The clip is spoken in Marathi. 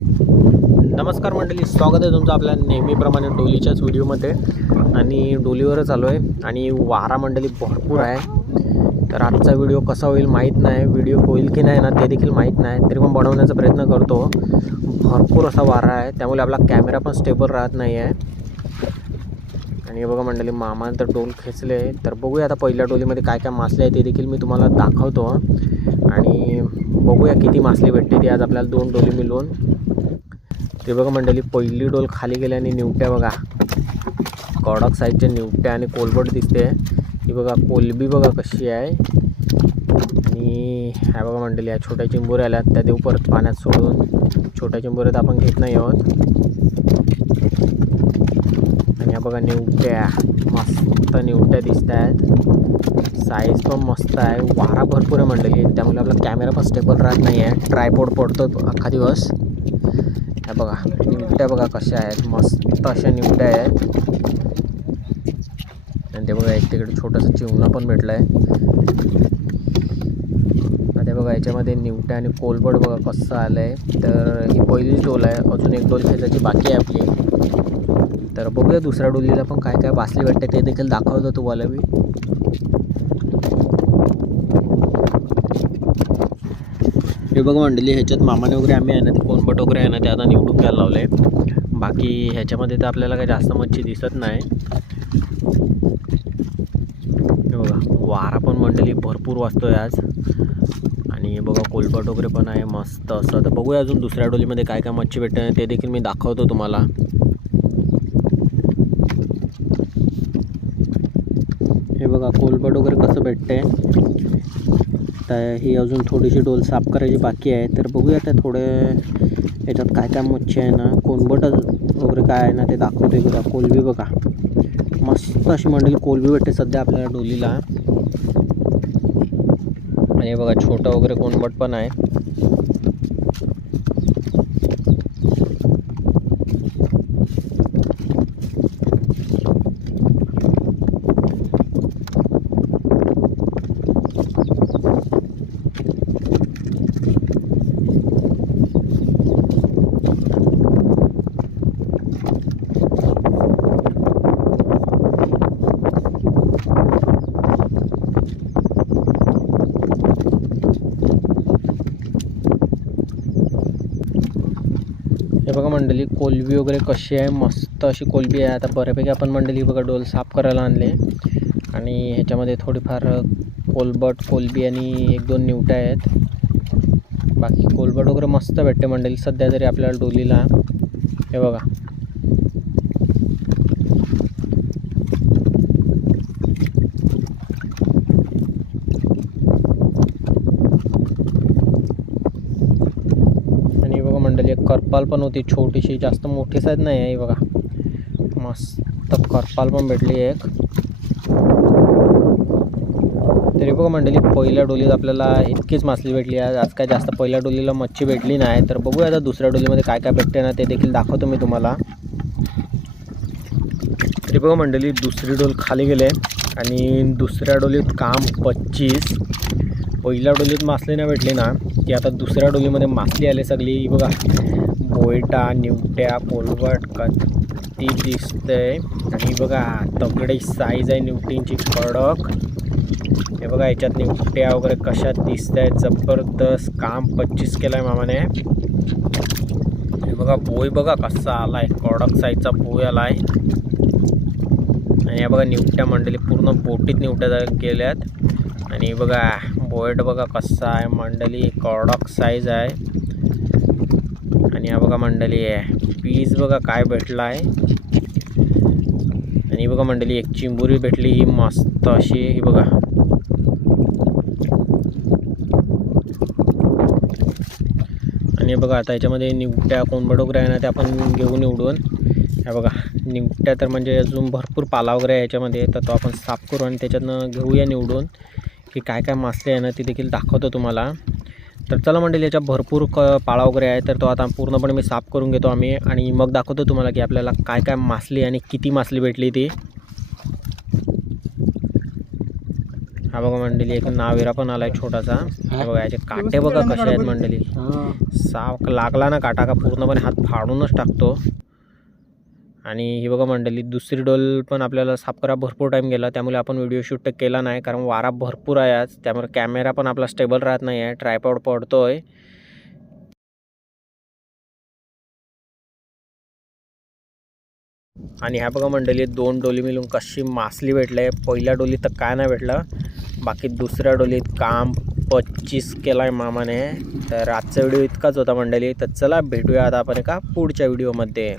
नमस्कार मंडळी, स्वागत आहे तुमचं आपल्या नेहमीप्रमाणे डोलीच्याच व्हिडिओमध्ये. आणि डोलीवरच आलो आहे आणि वारा मंडळी भरपूर आहे. तर आजचा व्हिडिओ कसा होईल माहीत नाही, व्हिडिओ होईल की नाही ना ते देखील माहीत नाही, तरी पण बनवण्याचा प्रयत्न करतो. भरपूर असा वारा आहे, त्यामुळे आपला कॅमेरा पण स्टेबल राहत नाही आहे. आणि बघा मंडळी, मामानं तर डोल खेचले. तर बघूया आता पहिल्या डोलीमध्ये काय काय मासले आहे ते देखील मी तुम्हाला दाखवतो. आणि बघूया किती मासले भेटते ती आज आपल्याला 2 डोली मिळून. ते बघा मंडळी, पहिली डोल खाली गेल्याने निवट्या बघा, कडक साईजच्या निवट्या आणि कोलबट दिसते. ही बघा कोलबी बघा कशी आहे. आणि ह्या बघा मंडळी, या छोट्या चिंबोऱ्या आल्यात, त्या देऊ परत पाण्यात सोडून. छोट्या चिंबोऱ्यात आपण घेत नाही आहोत. आणि ह्या बघा निवट्या, मस्त निवट्या दिसत आहेत, साईज पण मस्त आहे. वारा भरपूर आहे मंडळी, त्यामुळे आपला कॅमेरा पण स्टेबल राहत नाही आहे, ट्रायपॉड पडतो अख्खा दिवस. ह्या बघा निवट्या बघा कशा आहेत, मस्त अशा निवट्या आहेत. आणि ते बघा एक तिकडे छोटंसं चिवणा पण भेटलं आहे. ते बघा याच्यामध्ये निवट्या आणि कोलबट बघा कसं आलं आहे. तर ही पहिलीच डोल आहे, अजून एक डोल खेचायची बाकी आहे आपली. तर बघूया दुसऱ्या डोलीला पण काय काय बासली भेटते ते देखील दाखवतो तुम्हाला मी. हे बघा मंडळी, ह्याच्यात मामाने वगैरे आम्ही आहे ना, ते कोलबट वगैरे आहे ना, ते आता निवडून घ्यायला लावले. बाकी ह्याच्यामध्ये तर आपल्याला काही जास्त मच्छी दिसत नाही. हे बघा वारा पण मंडळी भरपूर वाजतोय आज. आणि बघा कोलबट वगैरे पण आहे मस्त असं. तर बघूया अजून दुसऱ्या डोलीमध्ये काय काय मच्छी भेटते ते देखील मी दाखवतो तुम्हाला. हे बघा कोलबट वगैरे कसं भेटते. तर ही अजून थोडीशी डोल साफ करायची बाकी आहे. तर बघूया त्या थोडे याच्यात काय काय मच्छी आहे ना, कोलबट वगैरे काय आहे ना ते दाखवते. बघा कोलबी बघा, मस्त अशी मंडळी कोलबी भेटते सध्या आपल्याला डोलीला. आणि बघा छोटं वगैरे कोलबट पण आहे. हे बघा मंडळी, कोलबी वगैरे कशी आहे, मस्त अशी कोलबी आहे. आता बऱ्यापैकी आपण मंडळी बघा डोल साफ करायला आणले. आणि ह्याच्यामध्ये थोडीफार कोलबट, कोलबी आणि 1-2 निवट्या आहेत. बाकी कोलबट वगैरे मस्त भेटते मंडळी सध्या तरी आपल्याला डोलीला. हे बघा मंडळी, एक करपाल पण होती छोटीशी, जास्त मोठी साईज नाही आहे. बघा मस्त करपाल पण भेटली एक. तरी बघा मंडळी, पहिल्या डोलीत आपल्याला इतकीच मासली भेटली आज काय जास्त पहिल्या डोलीला मच्छी भेटली नाही. तर बघूया आता दुसऱ्या डोलीमध्ये काय काय भेटते ना ते देखील दाखवतो मी तुम्हाला. तरी बघा मंडळी, दुसरी डोल खाली गेले आणि दुसऱ्या डोलीत काम 25. पहिल्या डोलीत मासली नाही भेटली ना, की आता दुसऱ्या डोलीमध्ये मासली आले सगळी. बघा बोयटा, निवट्या, कोलबट कत्ती दिसतंय. आणि बघा तगडी साईज आहे निवटींची कडक. हे बघा याच्यात निवट्या वगैरे कशा दिसत आहेत, जबरदस्त काम 25 केलं आहे मामाने. हे बघा बोय बघा कसा आला आहे, कडक साईजचा बोय आला आहे. आणि या बघा निवट्या मंडळी पूर्ण बोटीत निवट्या गेल्यात. आणि बघा बोयट बघा कसा आहे मंडळी, कडक साईज आहे. आणि हा बघा मंडळी पीस बघा काय भेटला आहे. आणि बघा मंडळी एक चिंबुरी भेटली, ही मस्त अशी. ही बघा आणि बघा आता याच्यामध्ये निवट्या, कोंबड वगैरे आहे ना ते आपण घेऊ निवडून. ह्या बघा निवट्या तर म्हणजे अजून भरपूर पाला वगैरे आहे याच्यामध्ये, तर तो आपण साफ करू आणि त्याच्यातनं घेऊया निवडून. की काय काय मासले आहे ना ती देखील दाखवतो तुम्हाला. तर चला मंडळी, याच्या भरपूर पाळा वगैरे आहे, तर तो आता पूर्णपणे मी साफ करून घेतो आम्ही. आणि मग दाखवतो तुम्हाला की आपल्याला काय काय मासली आणि किती मासली भेटली ती. हा बघा मंडळी, एक नावेरा पण आलाय छोटासा. हे बघा याचे काटे बघा कसे आहेत मंडळी. साप लागला ना काटा का पूर्णपणे हात फाडूनच टाकतो. आणि ही बघा मंडळी, दुसरी डोल पण आपल्याला साफ करा भरपूर टाईम गेला, त्यामुळे आपण व्हिडिओ शूट केला नाही, कारण वारा भरपूर आहे आज. त्यामुळे कॅमेरा पण आपला स्टेबल राहत नाही आहे, ट्रायपॉड पडतोय. आणि ह्या बघा मंडळी, 2 डोली मिळून कशी मासली भेटले. पहिल्या डोलीत तर काय नाही भेटलं, बाकी दुसऱ्या डोलीत काम 25 केलाय मामाने. तर आजचा व्हिडिओ इतकाच होता मंडळी. तर चला भेटूया आता आपण एका पुढच्या व्हिडिओमध्ये.